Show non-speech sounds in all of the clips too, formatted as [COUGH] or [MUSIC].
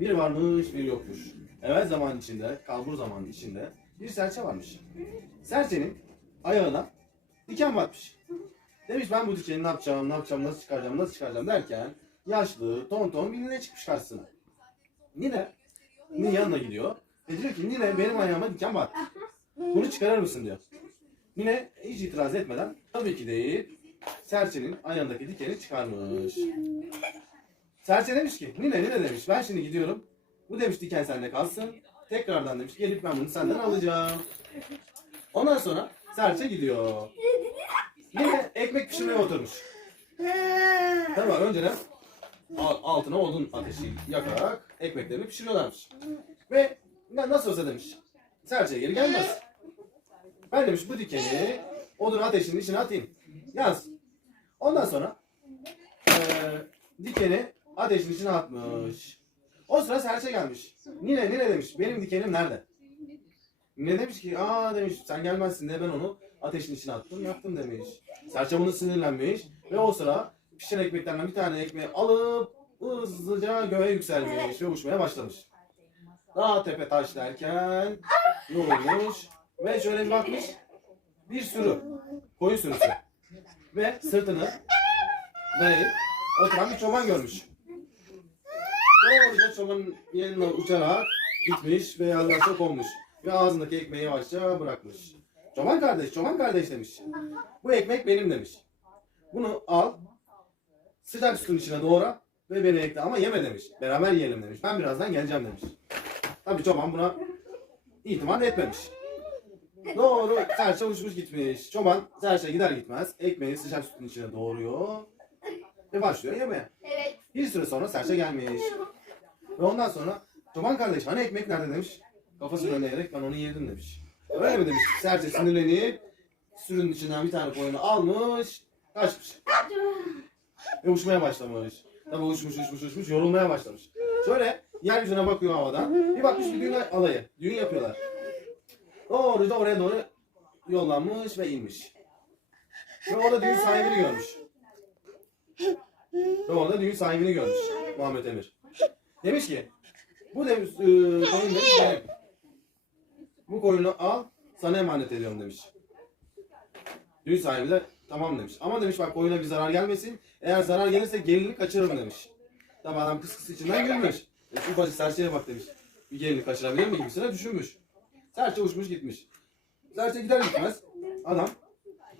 Bir varmış bir yokmuş. Evvel zaman içinde, kalbur zaman içinde bir serçe varmış. Serçenin ayağına diken batmış. Demiş ben bu dikeni ne yapacağım, ne yapacağım, nasıl çıkaracağım, nasıl çıkaracağım derken yaşlı, tonton bir nine çıkmış karşısına. Nine, Nine yanına gidiyor ve diyor ki Nine benim ayağıma diken battı. Bunu çıkarır mısın diyor. Nine hiç itiraz etmeden tabii ki değil serçenin ayağındaki dikeni çıkarmış. Serçe demiş ki Nine Nine demiş ben şimdi gidiyorum. Bu demiş diken sende kalsın. Tekrardan demiş gelip ben bunu senden alacağım. Ondan sonra serçe gidiyor. Nine ekmek pişirmeye oturmuş. Tabii önceden al- altına odun ateşi yakarak ekmeklerini pişiriyorlarmış. Ve "Ya nasıl olsa demiş. Serçe geri gelmez. Ben demiş bu dikeni odun ateşinin içine atayım. Yaz. Ondan sonra eee, dikeni ateşin içine atmış. O sıra serçe gelmiş. Nine nine demiş. Benim dikenim nerede? Nine demiş ki aa demiş sen gelmezsin diye ben onu ateşin içine attım yaptım demiş. Serçe bunu sinirlenmiş ve o sıra pişen ekmeklerden bir tane ekmeği alıp hızlıca göğe yükselmiş ve uçmaya başlamış. Dağ tepe taş derken yorulmuş ve şöyle bir bakmış bir sürü koyun sürüsü ve sırtını dayayıp oturan bir çoban görmüş. Doğruca çobanın yanına uçarak gitmiş ve yazlarsa konmuş ve ağzındaki ekmeği yavaşça bırakmış. Çoban kardeş, çoban kardeş demiş. Bu ekmek benim demiş. Bunu al, sıcak sütün içine doğra ve beni ekle ama yeme demiş. Beraber yiyelim demiş. Ben birazdan geleceğim demiş. Tabii çoban buna itimat etmemiş. Doğru serçe uçmuş gitmiş. Çoban serçe gider gitmez ekmeği sıcak sütün içine doğruyor ve başlıyor yemeye. Evet. Bir süre sonra serçe gelmiş. Ve ondan sonra çoban kardeş hani ekmek nerede demiş. Kafasını öne eğerek ben onu yedim demiş. Öyle mi demiş. Serçe sinirlenip sürünün içinden bir tane koyunu almış kaçmış. Ve uçmaya başlamış. Tabii uçmuş uçmuş uçmuş yorulmaya başlamış. Şöyle yeryüzüne bakıyor havadan. Bir bakmış bir düğün alayı. Düğün yapıyorlar. Doğruca oraya doğru yollanmış ve inmiş. Ve orada düğün sahibini görmüş. Ve orada düğün sahibini görmüş Muhammed Emir. Demiş ki bu demiş e, koyun demiş benim. Bu koyunu al sana emanet ediyorum demiş. Düğün sahibi de tamam demiş. Ama demiş bak koyuna bir zarar gelmesin. Eğer zarar gelirse gelini kaçırırım demiş. Tabi adam kıs kıs içinden gülmüş. E, şu bacı serçeye bak demiş. Bir gelini kaçırabilir mi gibisine düşünmüş. Serçe uçmuş gitmiş. Serçe gider gitmez adam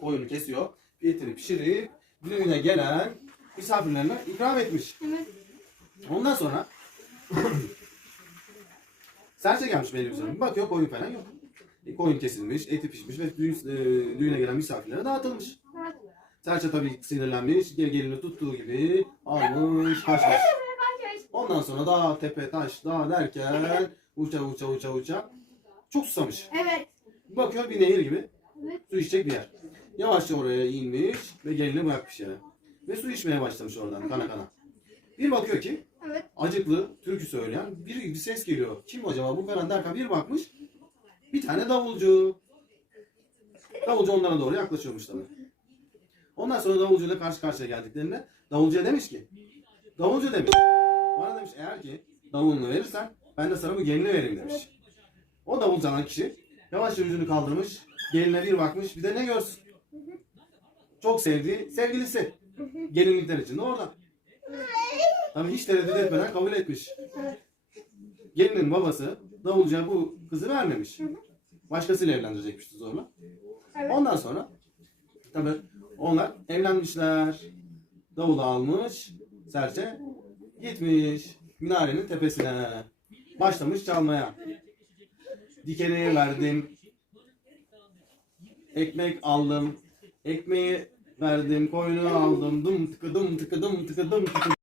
koyunu kesiyor. Getirip pişirip düğüne gelen misafirlerine ikram etmiş. Evet. Ondan sonra [COUGHS] serçe gelmiş. Bir Bakıyor koyun falan yok. E, koyun kesilmiş, eti pişmiş ve düğün, e, düğüne gelen misafirlere dağıtılmış. Serçe tabii sinirlenmiş, gel gelini tuttuğu gibi almış, kaçmış. Ondan sonra dağ, tepe, taş, dağ derken uça uça uça uça çok susamış. Evet. Bakıyor bir nehir gibi Evet. su içecek bir yer. Yavaşça oraya inmiş ve gelini bırakmış yere. Ve su içmeye başlamış oradan kana kana. Bir bakıyor ki Evet. acıklı türkü söyleyen bir, bir ses geliyor. Kim acaba bu falan derken bir bakmış bir tane davulcu. Davulcu onlara doğru yaklaşıyormuş tabii. Ondan sonra davulcuyla karşı karşıya geldiklerinde davulcuya demiş ki davulcu demiş bana demiş eğer ki davulunu verirsen ben de sana bu gelini vereyim demiş. O davul çalan kişi yavaşça yüzünü kaldırmış geline bir bakmış bir de ne görsün. Çok sevdiği sevgilisi. Gelinlikler içinde orada. Tabii hiç tereddüt etmeden kabul etmiş. Gelinin babası davulcuya bu kızı vermemiş. Başkasıyla evlendirecekmişti zorla. Ondan sonra tabii onlar evlenmişler. Davulu almış. Serçe gitmiş minarenin tepesine. Başlamış çalmaya. Dikeni verdim. Ekmek aldım. Ekmeği verdim. Koyunu aldım. Dım tıkı dım tıkı dım tıkı dım tıkı.